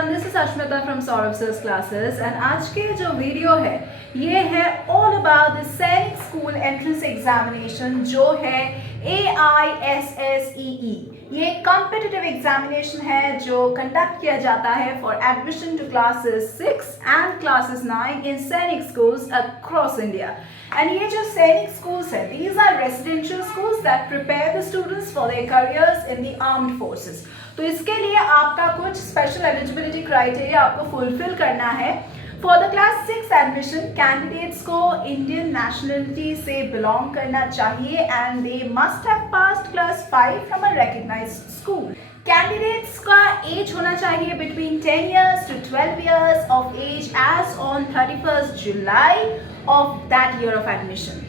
everyone, this is Ashmita from Saurabh Sir's classes and आज के जो वीडियो है ये है all about the सैनिक स्कूल एंट्रेंस एग्जामिनेशन जो है AISSEE। ये कॉम्पिटिटिव एग्जामिनेशन है जो कंडक्ट किया जाता है for admission to classes 6 and classes 9 in Sainik schools across India. And ये जो सैनिक schools है, these are residential schools that prepare the students for their careers in the armed forces. तो इसके लिए आपका कुछ special eligibility criteria आपको fulfill करना है। For the class 6 admission, candidates को Indian nationality से belong करना चाहिए and they must have passed class 5 from a recognized school. Candidates का age होना चाहिए between 10 years to 12 years of age as on 31st July of that year of admission.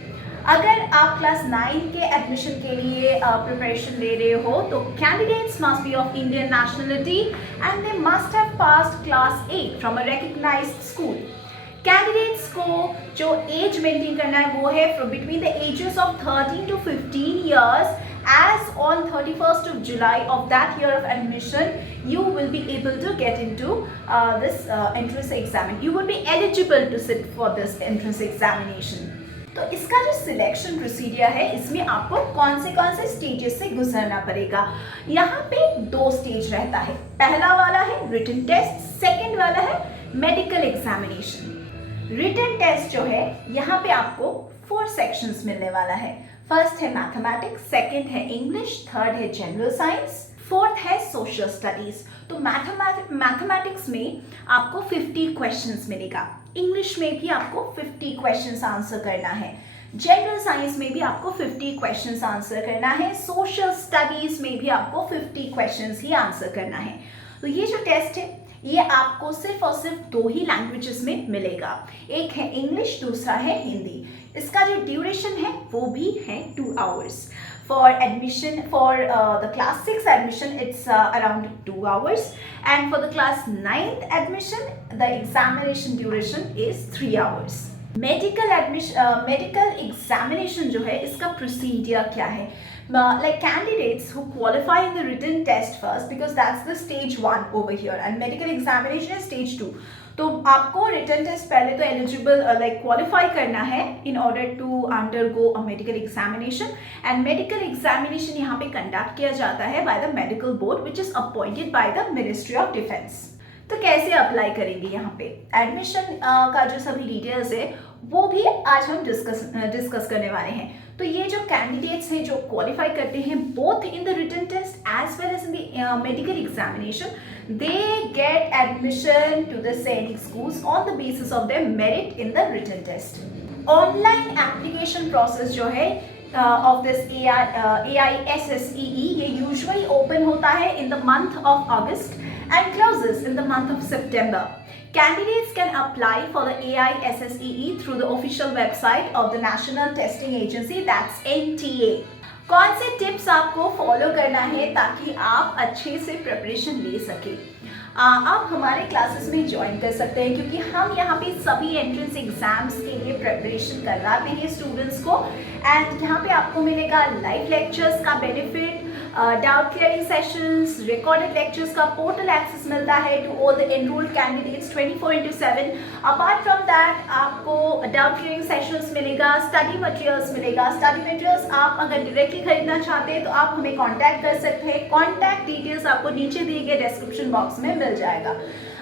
अगर आप class 9 के admission के लिए प्रिपरेशन ले रहे हो तो candidates must be of Indian nationality and they must have passed class 8 from a recognized school. Candidates को जो एज मेंटेन करना है वो है between the ages of 13 to 15 years as on 31st of July of that year of admission you will be able to get into this entrance exam. You will be eligible to sit for this entrance examination. तो इसका जो selection procedure है इसमें आपको कौन से stages से गुजरना पड़ेगा। यहाँ पे 2 स्टेज रहता है। पहला वाला है रिटन टेस्ट, सेकंड वाला है मेडिकल एग्जामिनेशन। रिटन टेस्ट जो है यहाँ पे आपको 4 सेक्शंस मिलने वाला है। फर्स्ट है मैथमेटिक्स, सेकंड है इंग्लिश, थर्ड है जनरल साइंस, फोर्थ है सोशल स्टडीज। तो मैथमेटिक्स में आपको 50 क्वेश्चंस मिलेगा, इंग्लिश में भी आपको 50 क्वेश्चंस आंसर करना है, जनरल साइंस में भी आपको 50 क्वेश्चंस आंसर करना है, सोशल स्टडीज में भी आपको 50 क्वेश्चंस ही आंसर करना है। तो ये जो टेस्ट है ये आपको सिर्फ और सिर्फ 2 ही लैंग्वेजेस में मिलेगा, एक है इंग्लिश, दूसरा है हिंदी। इसका जो ड्यूरेशन है वो भी है 2 hours। For admission for the class 6 admission it's around 2 hours and for the class 9th admission the examination duration is 3 hours. Medical examination जो है इसका procedure क्या है? Like candidates who qualify in the written test first because that's the stage 1 over here and medical examination is stage 2. तो आपको written test पहले तो eligible qualify करना है in order to undergo a medical examination and medical examination यहाँ पे conduct किया जाता है by the medical board which is appointed by the ministry of defence. तो कैसे अप्लाई करेंगे यहाँ पे एडमिशन का जो सभी डिटेल्स है वो भी आज हम डिस्कस करने वाले हैं। तो ये जो कैंडिडेट्स हैं जो क्वालिफाई करते हैं both in the written test as well as in the medical examination they get admission to the सैनिक schools on the basis of their merit in the written test. Online application process जो है of this AISSEE ये usually open होता है in the month of August and closes in the month of September. Candidates can apply for the AISSEE through the official website of the National Testing Agency, that's NTA. कौन से tips आपको follow करना है ताकि आप अच्छे से preparation ले सके। आप हमारे क्लासेस में ज्वाइन कर सकते हैं क्योंकि हम यहाँ पे सभी एंट्रेंस एग्जाम्स के लिए प्रिपरेशन करवाते हैं स्टूडेंट्स को एंड यहाँ पे आपको मिलेगा लाइव लेक्चर्स का benefit, doubt clearing sessions, recorded lectures का पोर्टल एक्सेस मिलता है to all the enrolled candidates 24/7। Apart from that आपको डाउट क्लियरिंग सेशंस मिलेगा, स्टडी मटेरियल्स मिलेगा। स्टडी मटेरियल्स आप अगर डायरेक्टली खरीदना चाहते हैं तो आप हमें कांटेक्ट कर सकते हैं। कांटेक्ट डिटेल्स आपको नीचे दिए गए डिस्क्रिप्शन बॉक्स में मिल जाएगा।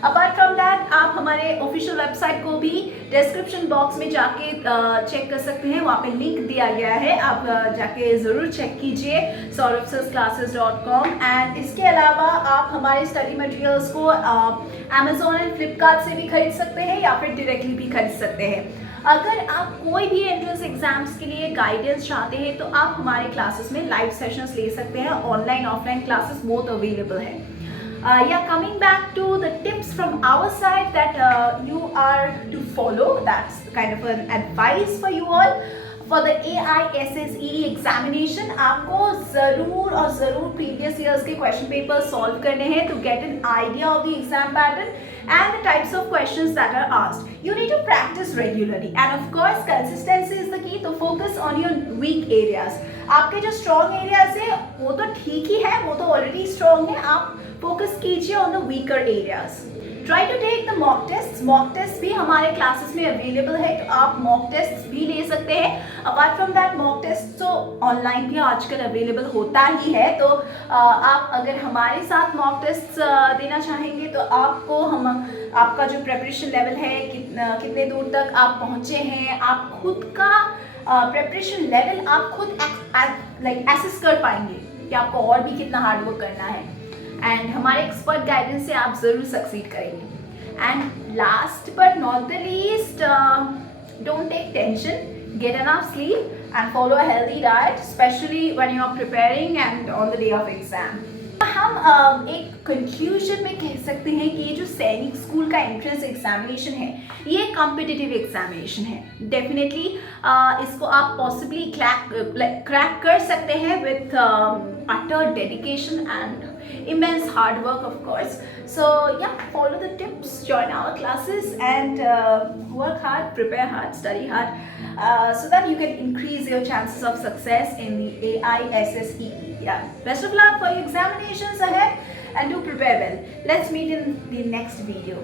अपार्ट फ्रॉम दैट आप हमारे ऑफिशियल वेबसाइट को भी डिस्क्रिप्शन बॉक्स में जाके चेक कर सकते हैं, वहाँ पे लिंक दिया गया है, आप जाके ज़रूर चेक कीजिए saurabhsirclasses.com। एंड इसके अलावा आप हमारे स्टडी मटेरियल्स को अमेजोन एंड फ्लिपकार्ट से भी खरीद सकते हैं या फिर डायरेक्टली भी खरीद सकते हैं। अगर आप कोई भी एंट्रेंस एग्जाम्स के लिए गाइडेंस चाहते हैं तो आप हमारे क्लासेस में लाइव सेशंस ले सकते हैं, online offline classes both available है। Yeah, coming back to the tips from our side that you are to follow, that's kind of an advice for you all. For the AISSEE examination आपको ज़रूर और ज़रूर previous years के question papers solve करने हैं to get an idea of the exam pattern and the types of questions that are asked. You need to practice regularly and of course consistency is the key. तो focus on your weak areas. आपके जो strong areas है वो तो ठीक ही है, वो तो already strong है, आप फोकस कीजिए on the weaker areas. Try to take the mock test भी हमारे क्लासेस में अवेलेबल है, तो आप मॉक टेस्ट भी ले सकते हैं। Apart from that mock test तो ऑनलाइन भी आजकल अवेलेबल होता ही है, तो आप अगर हमारे साथ मॉक टेस्ट देना चाहेंगे तो आपको आपका जो प्रेपरेशन लेवल है, कितने दूर तक आप पहुँचे हैं, आप खुद का प्रेपरेशन लेवल आप खुद एसेस कर पाएंगे कि आपको और भी कितना हार्ड वर्क करना है, एंड हमारे एक्सपर्ट गाइडेंस से आप ज़रूर सक्सीड करेंगे। And last but not the least, don't take tension, get enough sleep and follow a healthy diet, especially when you are preparing and on the day of exam. हम एक conclusion में कह सकते हैं कि ये जो सैनिक स्कूल का एंट्रेंस एग्जामिनेशन है, ये कॉम्पिटिटिव एग्जामिनेशन है। डेफिनेटली इसको आप पॉसिबली क्रैक कर सकते हैं with utter dedication and immense hard work, of course. So yeah, follow the tips, join our classes, and work hard, prepare hard, study hard, so that you can increase your chances of success in the AISSEE. Yeah, best of luck for your examinations ahead, and do prepare well. Let's meet in the next video.